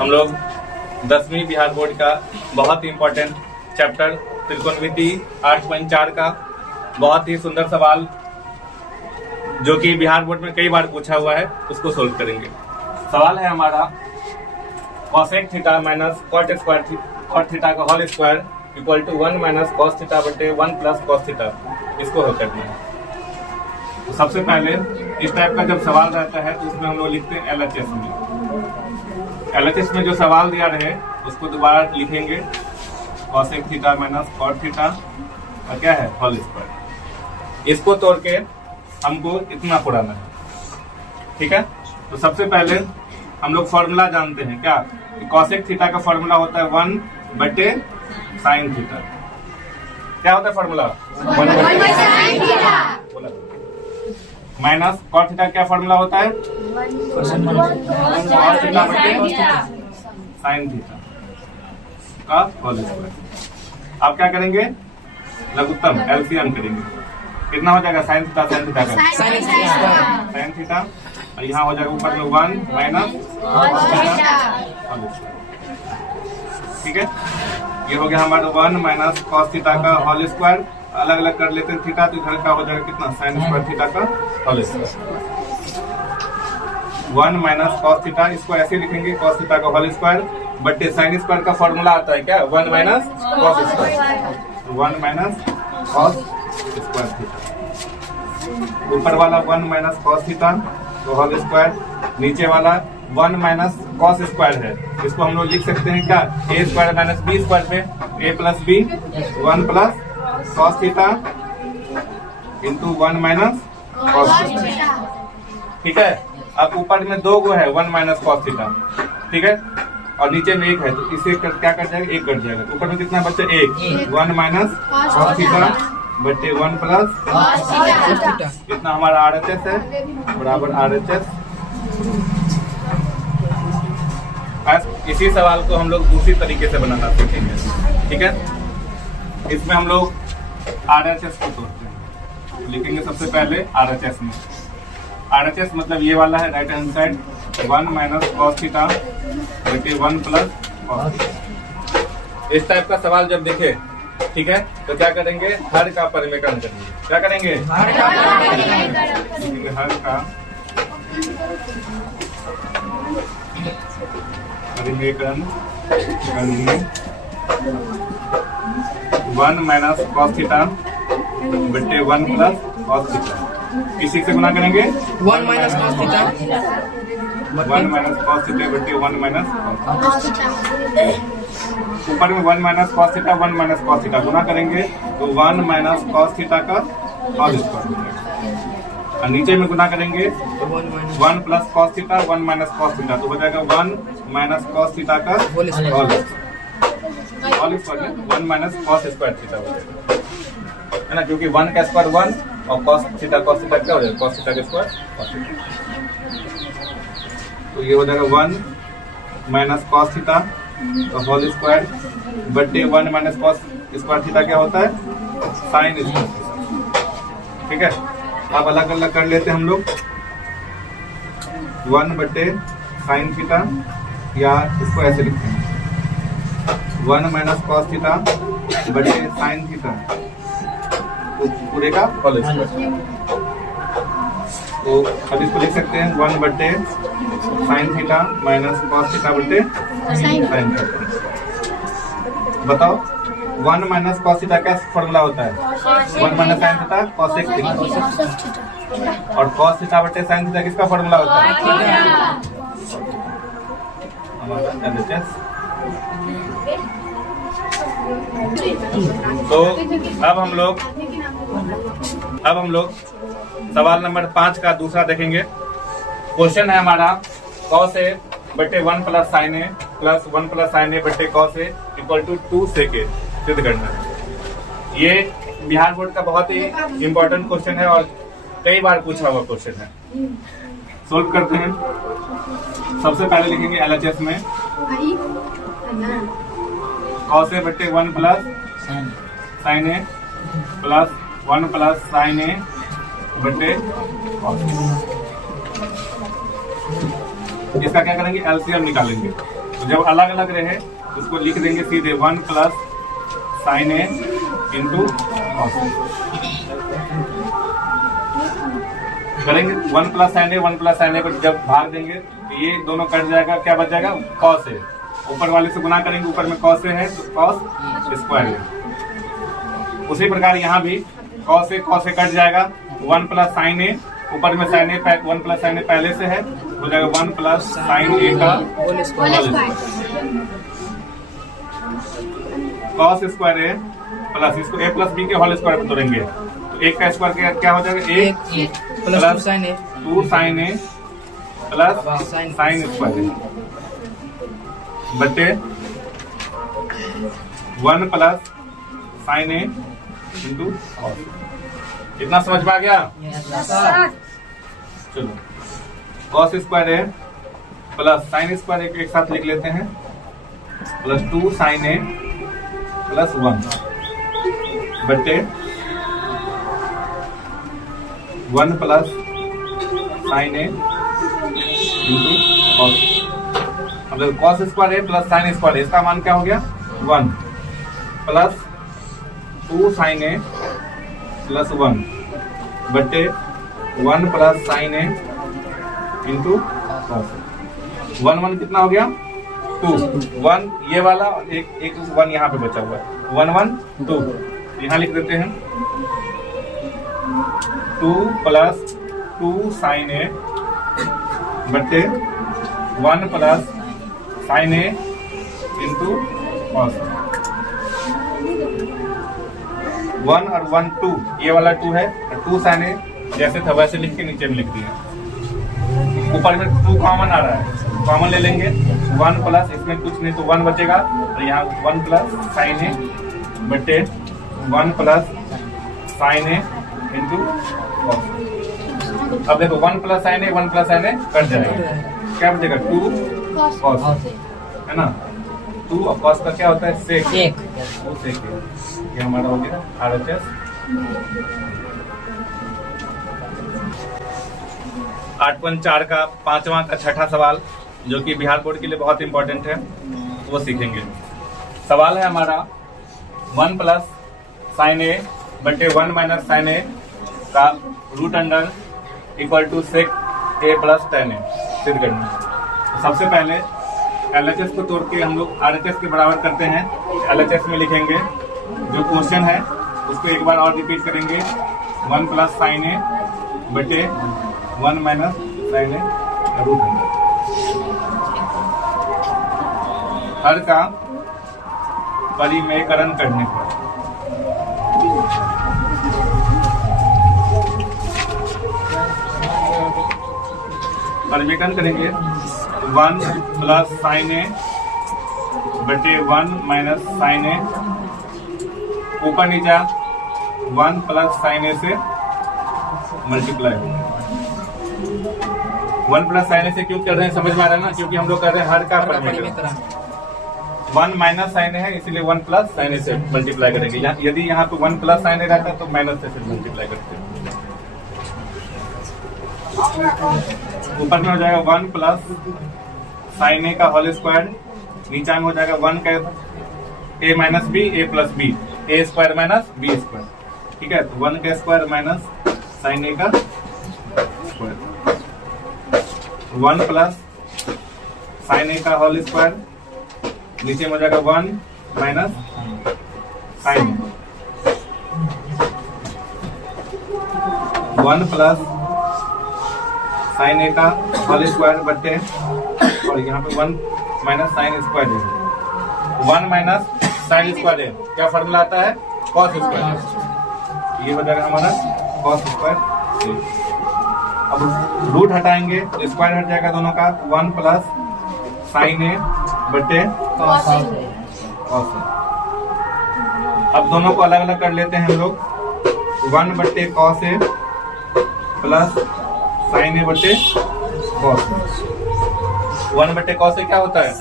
हम लोग 10वीं बिहार बोर्ड का बहुत ही इम्पोर्टेंट चैप्टर त्रिकोणमिति 8.4 का बहुत ही सुंदर सवाल जो कि बिहार बोर्ड में कई बार पूछा हुआ है उसको सोल्व करेंगे। सवाल है हमारा cosec theta minus cot theta का whole square equal to 1 minus cos theta बटे 1 प्लस cos थीटा, इसको हल करना है। तो सबसे पहले इस टाइप का जब सवाल रहता है तो उसमें हम लोग लिखते हैं LHS में। LHS में जो सवाल दिया रहे उसको दोबारा लिखेंगे cosec theta minus cot theta और क्या है होल स्क्वायर। इसको तोड़ के हमको इतना पुराना है, ठीक है। तो सबसे पहले हम लोग फॉर्मूला जानते हैं क्या, cosec थीटा का फॉर्मूला होता है 1 बटे साइन थीटा। क्या होता है फॉर्मूला? 1 बटे sine theta. Minus cot theta क्या फॉर्मूला होता है? cos थीटा बटे साइन थीटा का होल स्क्वायर। अब क्या करेंगे? लघुत्तम एलसीएम करेंगे। कितना हो जाएगा साइन थीटा का साइन थीटा और यहाँ हो जाएगा ऊपर में 1 माइनस, ठीक है। ये हो गया हमारा 1 माइनस cos थीटा का होल स्क्वायर। अलग अलग कर लेते हैं थीटा, तो इधर का हो जाएगा कितना साइन स्क्वायर थीटा का whole square. 1 minus cos theta, इसको ऐसे लिखेंगे cos थीटा का होल स्क्वायर बटे साइन स्क्वायर का फॉर्मूला आता है क्या 1 minus cos square, 1 minus cos square theta. ऊपर वाला 1 माइनस cos थीटा तो होल स्क्वायर, नीचे वाला 1 माइनस cos स्क्वायर है, इसको हम लोग लिख सकते हैं क्या a square minus b square पे a plus b 1 plus cos theta into 1 minus cos theta, ठीक है। अब ऊपर में 2 गो है 1 माइनस cos थीटा, ठीक है, और नीचे में 1 है तो इसे क्या कर जाएगा 1 कट जाएगा। ऊपर में कितना बच्चा 1 माइनस cos थीटा बटे 1 प्लस कितना हमारा RHS है बराबर RHS। इसी सवाल को हम लोग दूसरी तरीके से बनाना सीखेंगे, ठीक है। इसमें हम लोग RHS को तोड़ते हैं, लिखेंगे सबसे पहले RHS में। RHS मतलब ये वाला है right hand side 1 minus cos theta बटे 1 प्लस cos थीटा। इस टाइप का सवाल जब देखे, ठीक है, तो क्या करेंगे हर का परिमेकरण करेंगे। क्या करेंगे? हर का परिमेकरण करेंगे। 1 माइनस cos थीटा बटे 1 प्लस cos थीटा, किसी से गुना करेंगे 1 minus cos theta 1 minus cos theta बटे 1 माइनस cos थीटा। ऊपर में 1 minus cos theta 1 minus cos theta गुना करेंगे तो 1 माइनस cos थीटा का होल स्क्वायर, और नीचे में गुना करेंगे 1 plus cos theta 1 minus cos theta, तो हो जाएगा 1 माइनस cos थीटा का whole square 1 minus cos square theta हो जाएगा, है ना, क्योंकि 1 का स्क्वायर 1 और cos थीटा क्या हो जाएगा cos थीटा का स्क्वायर cos थीटा। तो ये हो जाएगा 1 माइनस cos थीटा का होल स्क्वायर बटे 1 माइनस cos स्क्वायर थीटा क्या होता है साइन स्क्वायर, ठीक है। अब अलग अलग कर लेते हैं हम लोग 1 बटे साइन थीटा, या इसको ऐसे लिखते हैं 1 माइनस cos थीटा बटे साइन थीटा पूरे का होल स्क्वायर। तो अब इसको लिख सकते हैं 1 बटे sine theta minus cos theta बटे साइन थीटा। बताओ 1 माइनस cos थीटा क्या फॉर्मूला होता है 1 minus sine theta cosec theta, और cos थीटा बटे साइन थीटा किसका फॉर्मूला होता है हमारा LHS। तो अब हम लोग सवाल नंबर 5 का दूसरा देखेंगे। क्वेश्चन है हमारा cos a बटे 1 plus sine A plus 1 plus sine A बटे cos a equal to 2 sec a सिद्ध करना है। ये बिहार बोर्ड का बहुत ही इम्पोर्टेंट क्वेश्चन है और कई बार पूछा हुआ क्वेश्चन है। सोल्व करते हैं। सबसे पहले लिखेंगे LHS में cos a बटे 1 plus sine A plus 1 plus sine A बटे cos। इसका क्या करेंगे एलसीएम निकालेंगे। तो जब अलग अलग रहे तो उसको लिख देंगे सीधे 1 plus sine A into cos A. करेंगे 1 प्लस साइन ए 1 प्लस साइन ए, पर जब भाग देंगे तो ये दोनों कट जाएगा, क्या बच जाएगा कॉस ए। ऊपर वाले से गुना करेंगे, ऊपर में कॉस ए है तो कॉस स्क्वायर ए। उसी प्रकार यहाँ भी कॉस ए कट जाएगा, 1 प्लस साइन ए, ऊपर में साइन ए 1 प्लस साइन ए पहले से है, हो जाएगा 1 प्लस साइन ए का कॉस स्क्वायर ए प्लस इसको ए प्लस बी के होल स्क्वायर में तोड़ेंगे तो एक का स्क्वायर क्या हो जाएगा, एक plus 2 sign A plus sine square ए बटे 1 प्लस साइन ए इंटू कॉस। इतना समझ में आ गया? चलो कॉस स्क्वायर ए प्लस साइन स्क्वायर ए एक साथ लिख लेते हैं, प्लस 2 साइन ए प्लस 1 बटे 1 प्लस साइन ए इंटू कॉस। अब कॉस स्क्वायर ए प्लस साइन स्क्वायर ए, इसका मान क्या हो गया 1 प्लस 2 साइन ए प्लस 1 बटे 1 प्लस साइन ए इंटू कॉस। 1 कितना हो गया 2, 1 ये वाला और एक 1 यहाँ पे बचा हुआ है, 1 1 2 यहाँ लिख देते हैं 2 प्लस 2 साइन ए बटे 1 प्लस साइन ए इंटू कॉस। 1 और 1 2, ये वाला 2 है, 2 साइन ए जैसे था वैसे लिख के नीचे में लिख दिया। ऊपर में 2 कॉमन आ रहा है, कॉमन ले लेंगे, 1 प्लस इसमें कुछ नहीं तो 1 बचेगा, और यहाँ 1 प्लस साइन ए बटे 1 प्लस साइन ए इंटू कॉस। अब देखो 1 प्लस साइन ए 1 प्लस साइन ए कट जाएगा, क्या बचेगा 2 कॉस, है ना। 2 और कॉस का क्या होता है सेक, वो सेक है। ये हमारा हो गया RHS। 8.4 का 5वां का छठा सवाल जो कि बिहार बोर्ड के लिए बहुत इंपॉर्टेंट है, वो सीखेंगे। सवाल है हमारा 1 प्लस साइन ए बटे 1 माइनस साइन ए का root under equal to sec A plus tan A सिद्ध करना। तो सबसे पहले LHS को तोड़ के हम लोग RHS के बराबर करते हैं। LHS में लिखेंगे, जो क्वेश्चन है उसको एक बार और रिपीट करेंगे, 1 प्लस साइन ए बटे 1 माइनस साइन ए रूट अंडर। हर का परिमेयकरण करने पर परिमेयकरण करेंगे, 1 प्लस साइन ए बटे 1 माइनस साइन ए, ऊपर नीचा 1 प्लस साइन ए से मल्टीप्लाई होगा। 1 प्लस साइन ए से क्यों कर रहे हैं समझ में आ रहा है ना, क्योंकि हम लोग कर रहे हैं हर का परिमेयकरण। 1 माइनस साइन है इसलिए 1 प्लस साइन से मल्टीप्लाई करेंगे। यदि यहाँ पे 1 प्लस साइन रहता तो माइनस से फिर मल्टीप्लाई करते हैं। ऊपर में हो जाएगा 1 प्लस साइन ए का होल स्क्वायर, नीचा में हो जाएगा 1 का ए माइनस बी ए प्लस बी, ए स्क्वायर माइनस बी स्क्वायर, ठीक है। तो 1 का स्क्वायर माइनस साइन ए का स्क्वायर, 1 प्लस साइन ए का होल स्क्वायर, नीचे में हो जाएगा 1 minus sign, 1 plus sine A का होल स्क्वायर बटे, और यहाँ पे 1 माइनस साइन स्क्वायर है, 1 माइनस साइन स्क्वायर है, क्या फॉर्मूला आता है कॉस स्क्वायर, ये हो जाएगा हमारा कॉस स्क्वायर। अब रूट हटाएंगे तो स्क्वायर हट जाएगा दोनों का, 1 प्लस साइन ए बटे कॉस ए। अब दोनों को अलग अलग कर लेते हैं हम लोग, 1 बटे cos A plus sine A बटे कॉस ए। 1 बटे कॉस ए क्या होता है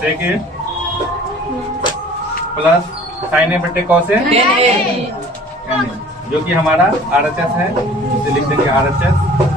सेक ए, प्लस साइन ए बटे कॉस ए, जो कि हमारा RHS है, इसे लिख देंगे RHS।